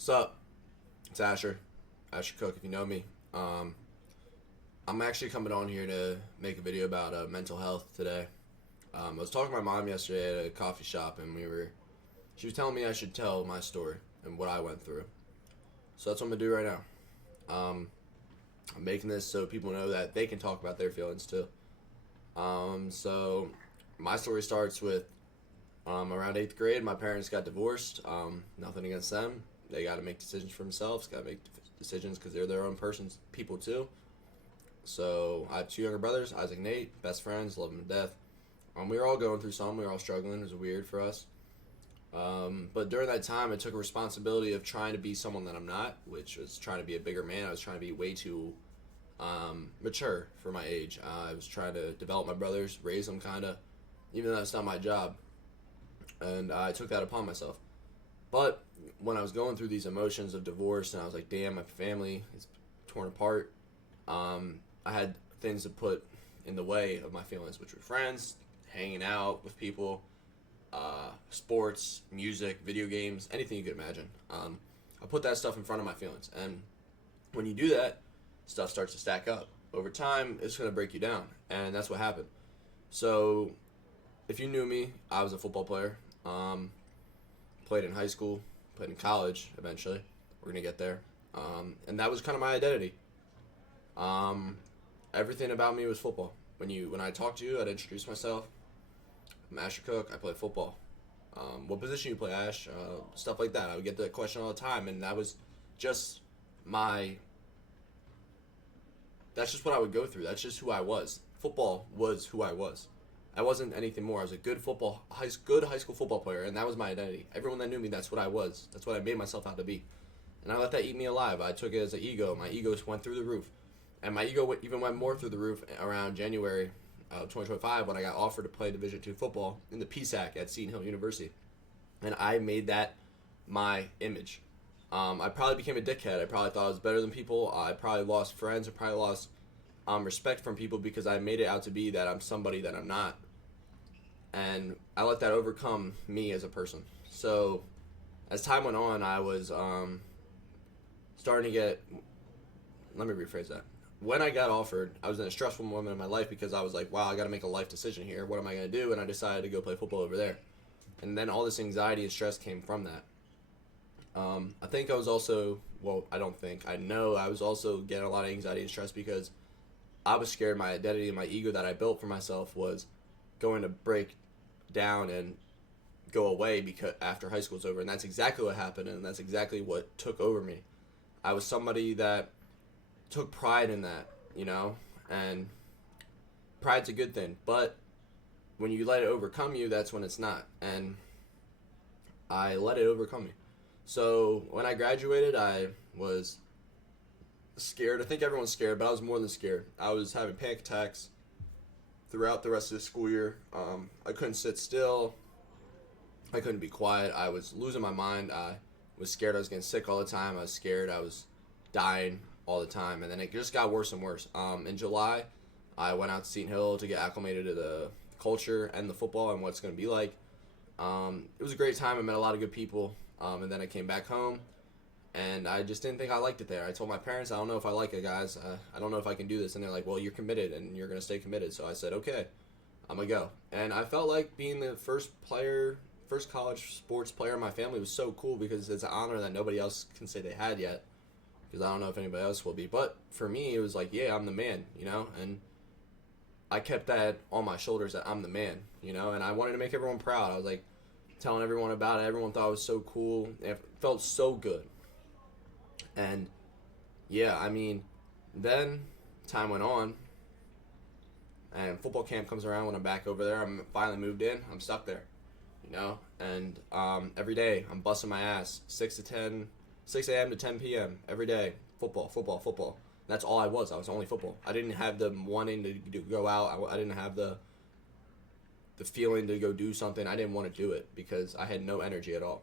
What's up? It's Asher. Asher Cook, if you know me. I'm actually coming on here to make a video about mental health today. I was talking to my mom yesterday at a coffee shop, and she was telling me I should tell my story and what I went through. So that's what I'm gonna do right now. I'm making this so people know that they can talk about their feelings too. So my story starts with around eighth grade. My parents got divorced. Nothing against them. They got to make decisions for themselves. Got to make decisions because they're their own persons, people too. So I have two younger brothers, Isaac and Nate, best friends, love them to death. We were all going through something. We were all struggling. It was weird for us. But during that time, I took a responsibility of trying to be someone that I'm not, which was trying to be a bigger man. I was trying to be way too mature for my age. I was trying to develop my brothers, raise them kind of, even though that's not my job. And I took that upon myself. But when I was going through these emotions of divorce, and I was like, damn, my family is torn apart, I had things to put in the way of my feelings, which were friends, hanging out with people, sports, music, video games, anything you could imagine. I put that stuff in front of my feelings. And when you do that, stuff starts to stack up. Over time, it's going to break you down. And that's what happened. So, if you knew me, I was a football player. Played in high school, played in college eventually. We're going to get there. And that was kind of my identity. Everything about me was football. When I talked to you, I'd introduce myself. I'm Asher Cook. I play football. What position you play, Ash? Stuff like that. I would get that question all the time, and that was just my. That's just what I would go through. That's just who I was. Football was who I was. I wasn't anything more. I was a good good high school football player, and that was my identity. Everyone that knew me, that's what I was. That's what I made myself out to be, and I let that eat me alive. I took it as an ego. My ego went through the roof, and my ego even went more through the roof around January 2025 when I got offered to play Division II football in the PSAC at Seton Hill University, and I made that my image. I probably became a dickhead. I probably thought I was better than people. I probably lost friends. I probably lost respect from people because I made it out to be that I'm somebody that I'm not. And I let that overcome me as a person. So as time went on, I was starting to get. Let me rephrase that. When I got offered, I was in a stressful moment in my life because I was like, wow, I got to make a life decision here. What am I going to do? And I decided to go play football over there. And then all this anxiety and stress came from that. I think I was also, well, I don't think, I know I was also getting a lot of anxiety and stress because I was scared my identity and my ego that I built for myself was going to break down and go away because after high school's over. And that's exactly what happened, and that's exactly what took over me. I was somebody that took pride in that, and pride's a good thing. But when you let it overcome you, that's when it's not. And I let it overcome me. So when I graduated, I was scared. I think everyone's scared, but I was more than scared. I was having panic attacks throughout the rest of the school year. I couldn't sit still. I couldn't be quiet. I was losing my mind. I was scared I was getting sick all the time. I was scared I was dying all the time. And then it just got worse and worse. In July, I went out to Seton Hill to get acclimated to the culture and the football and what it's going to be like. It was a great time. I met a lot of good people. And then I came back home. And I just didn't think I liked it there. I told my parents, I don't know if I like it, guys. I don't know if I can do this. And they're like, well, you're committed and you're going to stay committed. So I said, okay, I'm going to go. And I felt like being the first college sports player in my family was so cool because it's an honor that nobody else can say they had yet. Because I don't know if anybody else will be. But for me, it was like, yeah, I'm the man, And I kept that on my shoulders that I'm the man, And I wanted to make everyone proud. I was like telling everyone about it. Everyone thought it was so cool. It felt so good. And yeah, then time went on, and football camp comes around when I'm back over there. I'm finally moved in. I'm stuck there, And every day I'm busting my ass, 6 a.m. to 10 p.m. every day. Football, football, football. That's all I was. I was only football. I didn't have the wanting to go out. I didn't have the feeling to go do something. I didn't want to do it because I had no energy at all.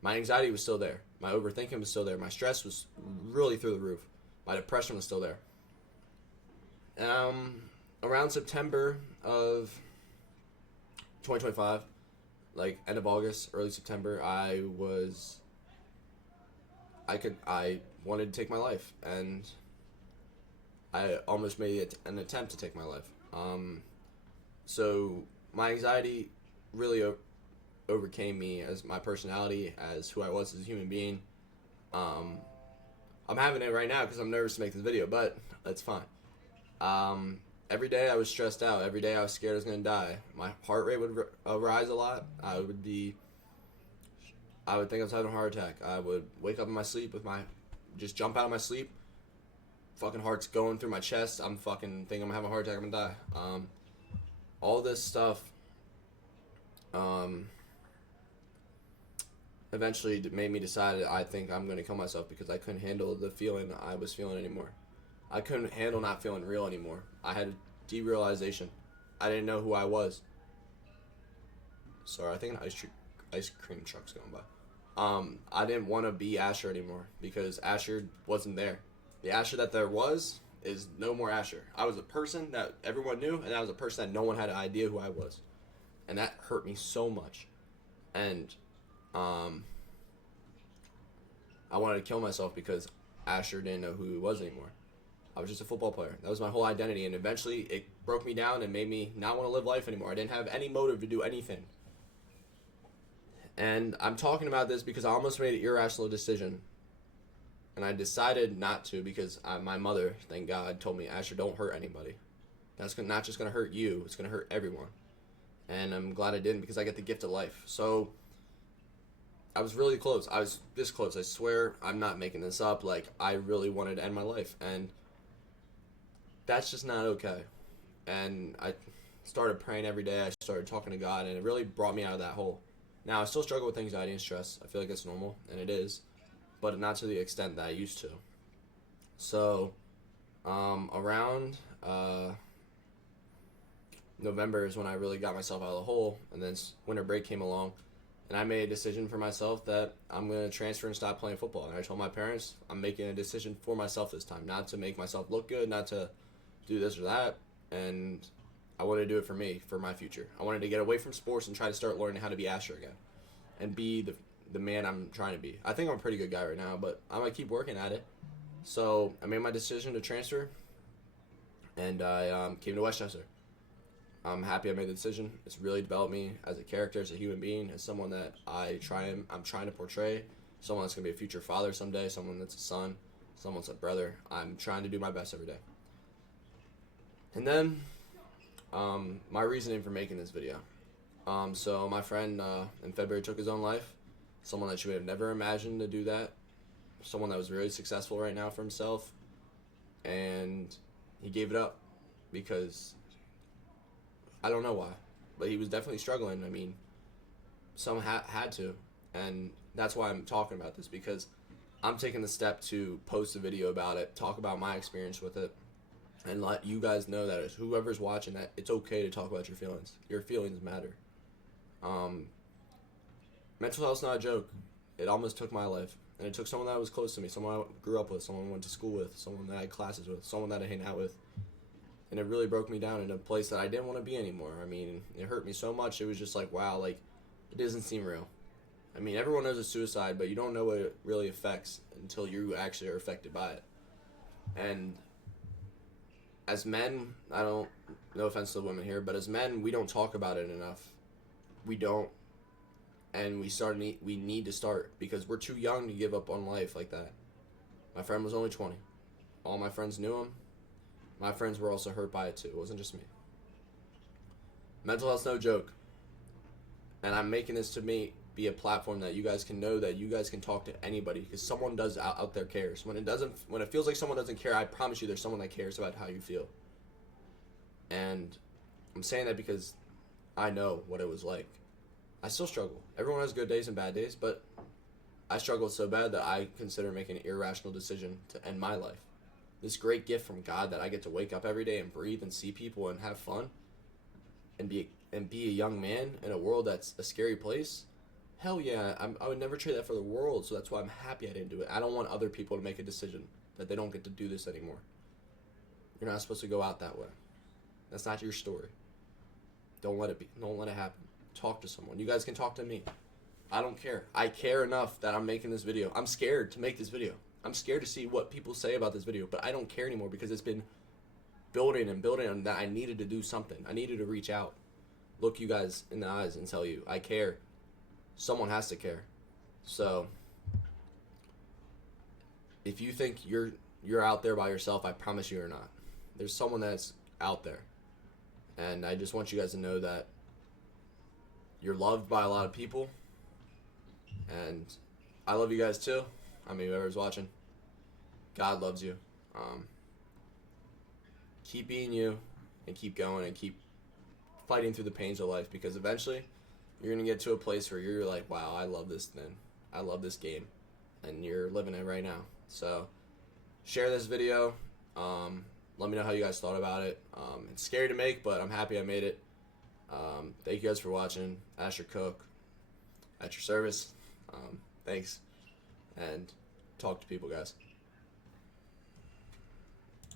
My anxiety was still there. My overthinking was still there. My stress was really through the roof. My depression was still there. Around September of 2025, like end of August, early September, I was I wanted to take my life, and I almost made an attempt to take my life. So my anxiety really overcame me as my personality, as who I was as a human being. Um, I'm having it right now because I'm nervous to make this video, but that's fine. Every day I was stressed out. Every day I was scared I was gonna die. My heart rate would rise a lot. I would think I was having a heart attack. I would wake up in my sleep just jump out of my sleep. Fucking heart's going through my chest. I'm fucking thinking I'm gonna have a heart attack. I'm gonna die. All this stuff. Eventually made me decide I think I'm gonna kill myself because I couldn't handle the feeling I was feeling anymore. I couldn't handle not feeling real anymore. I had derealization. I didn't know who I was. Sorry, I think an ice cream truck's going by. I didn't want to be Asher anymore because Asher wasn't there. The Asher that there was is no more Asher. I was a person that everyone knew, and I was a person that no one had an idea who I was. And that hurt me so much. And I wanted to kill myself because Asher didn't know who he was anymore. I was just a football player. That was my whole identity, and eventually it broke me down and made me not want to live life anymore. I didn't have any motive to do anything. And I'm talking about this because I almost made an irrational decision. And I decided not to because my mother, thank God, told me, Asher, don't hurt anybody. That's not just going to hurt you, it's going to hurt everyone. And I'm glad I didn't because I get the gift of life. So I was really close. I was this close. I swear I'm not making this up. Like, I really wanted to end my life. And that's just not okay. And I started praying every day. I started talking to God, and it really brought me out of that hole. Now, I still struggle with anxiety and stress. I feel like it's normal, and it is, but not to the extent that I used to. So, around November is when I really got myself out of the hole, and then winter break came along, and I made a decision for myself that I'm going to transfer and stop playing football. And I told my parents I'm making a decision for myself this time, not to make myself look good, not to do this or that, and I wanted to do it for me, for my future. I wanted to get away from sports and try to start learning how to be Asher again and be the man I'm trying to be. I think I'm a pretty good guy right now, but I'm going to keep working at it. So I made my decision to transfer, and I came to Westchester. I'm happy I made the decision. It's really developed me as a character, as a human being, as someone that I'm trying to portray, someone that's going to be a future father someday, someone that's a son, someone that's a brother. I'm trying to do my best every day. And then, my reasoning for making this video. So my friend in February took his own life. Someone that you would have never imagined to do that. Someone that was really successful right now for himself. And he gave it up because I don't know why, but he was definitely struggling. I mean, some had to. And that's why I'm talking about this, because I'm taking the step to post a video about it, talk about my experience with it, and let you guys know that whoever's watching that it's okay to talk about your feelings. Your feelings matter. Mental health's not a joke. It almost took my life, and it took someone that was close to me, someone I grew up with, someone I went to school with, someone that I had classes with, someone that I hang out with, and it really broke me down in a place that I didn't want to be anymore. I mean, it hurt me so much. It was just like, wow, like, it doesn't seem real. I mean, everyone knows it's suicide, but you don't know what it really affects until you actually are affected by it. And as men, no offense to the women here, but as men, we don't talk about it enough. We don't. And we need to start, because we're too young to give up on life like that. My friend was only 20. All my friends knew him. My friends were also hurt by it too. It wasn't just me. Mental health's no joke. And I'm making this to be a platform that you guys can know that you guys can talk to anybody, because someone does out there cares. When it feels like someone doesn't care, I promise you there's someone that cares about how you feel. And I'm saying that because I know what it was like. I still struggle. Everyone has good days and bad days, but I struggled so bad that I consider making an irrational decision to end my life. This great gift from God that I get to wake up every day and breathe and see people and have fun and be a young man in a world that's a scary place. Hell yeah, I would never trade that for the world, so that's why I'm happy I didn't do it. I don't want other people to make a decision that they don't get to do this anymore. You're not supposed to go out that way. That's not your story. Don't let it be. Don't let it happen. Talk to someone. You guys can talk to me. I don't care. I care enough that I'm making this video. I'm scared to make this video. I'm scared to see what people say about this video, but I don't care anymore because it's been building and building, and that I needed to do something. I needed to reach out, look you guys in the eyes and tell you I care. Someone has to care. So if you think you're out there by yourself, I promise you you're not. There's someone that's out there. And I just want you guys to know that you're loved by a lot of people. And I love you guys too. I mean, whoever's watching, God loves you. Keep being you and keep going and keep fighting through the pains of life, because eventually you're going to get to a place where you're like, wow, I love this thing. I love this game. And you're living it right now. So share this video. Let me know how you guys thought about it. It's scary to make, but I'm happy I made it. Thank you guys for watching. Asher Cook, at your service. Thanks. And talk to people, guys.